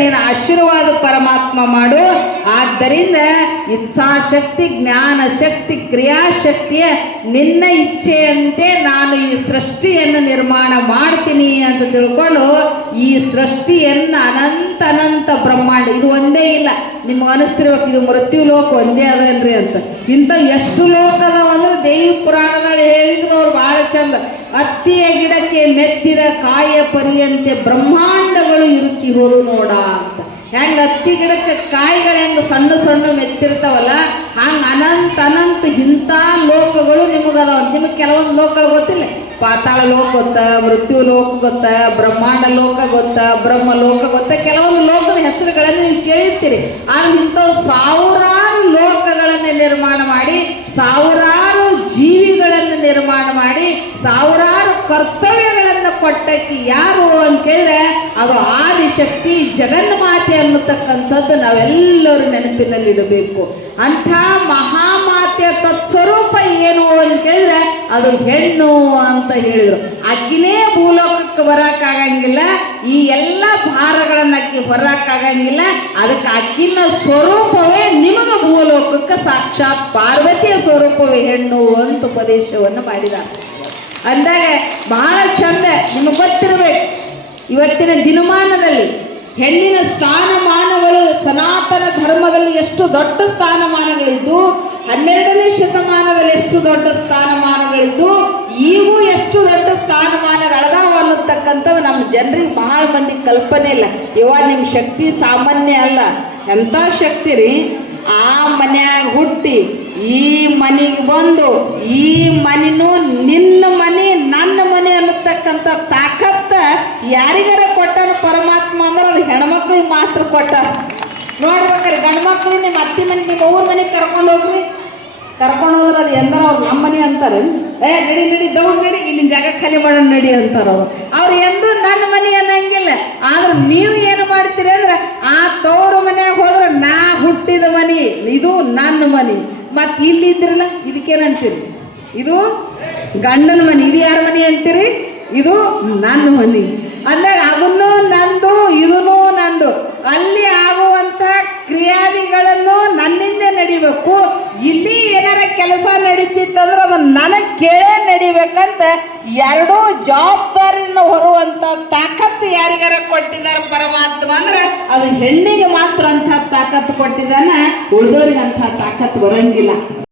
ನೀನು ಆಶೀರ್ವಾದ ಪರಮಾತ್ಮ ಮಾಡು. ಆದ್ದರಿಂದ ಇಚ್ಛಾಶಕ್ತಿ, ಜ್ಞಾನ ಶಕ್ತಿ, ಕ್ರಿಯಾಶಕ್ತಿಯ ನಿನ್ನ ಇಚ್ಛೆಯಂತೆ ನಾನು ಈ ಸೃಷ್ಟಿಯನ್ನು ನಿರ್ಮಾಣ ಮಾಡ್ತೀನಿ ಅಂತ ತಿಳ್ಕೊಂಡು ಈ ಸೃಷ್ಟಿಯನ್ನು ಅನಂತ ಬ್ರಹ್ಮಾಂಡ, ಇದು ಒಂದೇ ಇಲ್ಲ. ನಿಮ್ಗೆ ಅನಿಸ್ತಿರ್ಬೇಕು ಇದು ಮೃತ್ಯು ಲೋಕ ಒಂದೇ ಅದೇನ್ರಿ ಅಂತ. ಇಂಥ ಎಷ್ಟು ಲೋಕ ಅದಾವಂದ್ರೆ ದೇವಿ ಪುರಾಣಗಳು ಹೇಳಿದ್ರು ಅವ್ರು ಭಾಳ ಚಂದ. ಹತ್ತಿಯ ಗಿಡಕ್ಕೆ ಮೆತ್ತಿದ ಕಾಯ ಪರಿಯಂತೆ ಬ್ರಹ್ಮಾಂಡಗಳು ಇರುಚಿ ಹೋದು ನೋಡ ಅಂತ. ಹೆಂಗೆ ಹತ್ತಿ ಗಿಡಕ್ಕೆ ಕಾಯಿಗಳು ಹೆಂಗೆ ಸಣ್ಣ ಸಣ್ಣ ಮೆತ್ತಿರ್ತಾವಲ್ಲ, ಹಂಗೆ ಅನಂತ ಇಂಥ ಲೋಕಗಳು ನಿಮಗದಾವ. ನಿಮಗೆ ಕೆಲವೊಂದು ಲೋಕಗಳು ಗೊತ್ತಿಲ್ಲ. ಪಾತಾಳ ಲೋಕ ಗೊತ್ತ, ಮೃತ್ಯು ಲೋಕ ಗೊತ್ತ, ಬ್ರಹ್ಮಾಂಡ ಲೋಕ ಗೊತ್ತ, ಬ್ರಹ್ಮ ಲೋಕ ಗೊತ್ತ. ಕೆಲವೊಂದು ಲೋಕದ ಹೆಸರುಗಳನ್ನು ನೀವು ಕೇಳಿರ್ತೀರಿ. ಆದ್ರೆ ಇಂಥವು ಸಾವಿರಾರು ಲೋಕಗಳನ್ನು ನಿರ್ಮಾಣ ಮಾಡಿ, ಸಾವಿರಾರು ಜೀವಿಗಳನ್ನು ನಿರ್ಮಾಣ ಮಾಡಿ, ಸಾವಿರಾರು ಕರ್ತವ್ಯಗಳನ್ನು ಕೊಟ್ಟಕ್ಕೆ ಯಾರು ಅಂತೇಳಿದ್ರೆ ಅದು ಆದಿಶಕ್ತಿ ಜಗನ್ಮಾತೆ ಅನ್ನತಕ್ಕಂಥದ್ದು ನಾವೆಲ್ಲರೂ ನೆನಪಿನಲ್ಲಿಡಬೇಕು. ಅಂಥ ಮಹಾಮಾತೆಯ ತತ್ಸ್ವರೂಪ ಏನು ಅಂತೇಳಿದ್ರೆ ಅದು ಹೆಣ್ಣು ಅಂತ ಹೇಳಿದರು. ಅಕ್ಕಿನೇ ಭೂಲೋಕಕ್ಕೆ ಬರೋಕ್ಕಾಗಂಗಿಲ್ಲ, ಈ ಎಲ್ಲ ಭಾರಗಳನ್ನು ಅಕ್ಕಿ ಹೊರಕ್ಕಾಗಂಗಿಲ್ಲ. ಅದಕ್ಕೆ ಅಕ್ಕಿನ ಸ್ವರೂಪವೇ ನಿಮಗೆ ಭೂಲೋಕಕ್ಕೆ ಸಾಕ್ಷಾತ್ ಪಾರ್ವತಿಯ ಸ್ವರೂಪವೇ ಹೆಣ್ಣು ಅಂತ ಉಪದೇಶವನ್ನು ಮಾಡಿದ. ಅಂದಾಗ ಬಹಳ ಚಂದ ನಿಮಗೆ ಗೊತ್ತಿರಬೇಕು. ಇವತ್ತಿನ ದಿನಮಾನದಲ್ಲಿ ಹೆಣ್ಣಿನ ಸ್ಥಾನಮಾನಗಳು ಸನಾತನ ಧರ್ಮದಲ್ಲಿ ಎಷ್ಟು ದೊಡ್ಡ ಸ್ಥಾನಮಾನಗಳಿದ್ದು, 12ನೇ ಶತಮಾನದಲ್ಲಿ ಎಷ್ಟು ದೊಡ್ಡ ಸ್ಥಾನಮಾನಗಳಿದ್ದು, ಈಗೂ ಎಷ್ಟು ದೊಡ್ಡ ಸ್ಥಾನಮಾನಗಳದಾವ ಅನ್ನತಕ್ಕಂಥದ್ದು ನಮ್ಮ ಜನರಿಗೆ ಬಹಳ ಮಂದಿ ಕಲ್ಪನೆ ಇಲ್ಲ. ನಿಮ್ಮ ಶಕ್ತಿ ಸಾಮಾನ್ಯ ಅಲ್ಲ, ಎಂಥ ಶಕ್ತಿ ರೀ. ಆ ಮನ್ಯಾಗ ಹುಟ್ಟಿ ಈ ಮನೆಗೆ ಬಂದು ಈ ಮನೆನೂ ನಿನ್ನ ಮನೆ ನನ್ನ ಮನೆ ಅನ್ನತಕ್ಕಂಥ ತಾಕತ್ತ ಯಾರಿಗಾರ ಕೊಟ್ಟಾನ ಪರಮಾತ್ಮ ಅಂದ್ರೆ ಅದು ಹೆಣ್ಮಕ್ಳಿಗೆ ಮಾತ್ರ ಕೊಟ್ಟ. ನೋಡ್ಬೇಕಾರೆ ಗಂಡು ಮಕ್ಳಿಗೆ ನಿಮ್ಮ ಅತ್ತಿ ಮನೆ, ನಿಮ್ಮ ಅವ್ರ ಮನೆಗೆ ಕರ್ಕೊಂಡು ಹೋಗ್ರಿ. ಕರ್ಕೊಂಡು ಹೋದ್ರೆ ಅದು ಎಂದಾರ ಅವ್ರು ನಮ್ಮ ಮನೆ ಅಂತಾರೆ. ನಡಿ ದೌಡ್ ನಡಿ, ಇಲ್ಲಿನ ಜಾಗ ಖಾಲಿ ಮಾಡೋಣ ನಡಿ ಅಂತಾರೆ ಅವ್ರು ಎಂದೂ ನನ್ನ ಮನೆ ಅನ್ನಂಗಿಲ್ಲ. ಆದ್ರೆ ನೀವು ಏನು ಮಾಡ್ತೀರಿ ಅಂದ್ರೆ ಆ ತವ್ರ ಮನೆಯಾಗ ಹೋದ್ರೆ ನಾ ಹುಟ್ಟಿದ ಮನೆ, ಇದು ನನ್ನ ಮನೆ. ಮತ್ತು ಇಲ್ಲಿದ್ರಲ್ಲ ಇದಕ್ಕೇನಂತೀರಿ? ಇದು ಗಂಡನ ಮನೆ. ಇದು ಯಾರ ಮನೆ ಅಂತೀರಿ? ಇದು ನನ್ನ ಮನೆ. ಅಂದಾಗ ಅದನ್ನೂ ನಂದು ಇದನ್ನೂ ನಂದು. ಅಲ್ಲಿ ಆಗುವಂಥ ಕ್ರಿಯಾದಿಗಳನ್ನು ನನ್ನಿಂದ ನಡಿಬೇಕು. ಇಲ್ಲಿ ಏನಾರ ಕೆಲಸ ನಡೀತಿತ್ತಂದ್ರೆ ಅದನ್ನು ನನಗೆ ಕೇಳೇ ನಡಿಬೇಕಂತ ಎರಡೂ ಜವಾಬ್ದಾರಿಯನ್ನು ಹೊರುವಂಥ ತಾಕತ್ತು ಯಾರಿಗಾರ ಕೊಟ್ಟಿದ್ದಾರೆ ಪರಮಾತ್ಮ ಅಂದ್ರೆ ಅದು ಹೆಣ್ಣಿಗೆ ಮಾತ್ರ ಅಂಥ ತಾಕತ್ತು ಕೊಟ್ಟಿದ್ದಾನೆ, ಉಳಿದೋರಿಗೆ ಅಂಥ ತಾಕತ್ತು ಬರಂಗಿಲ್ಲ.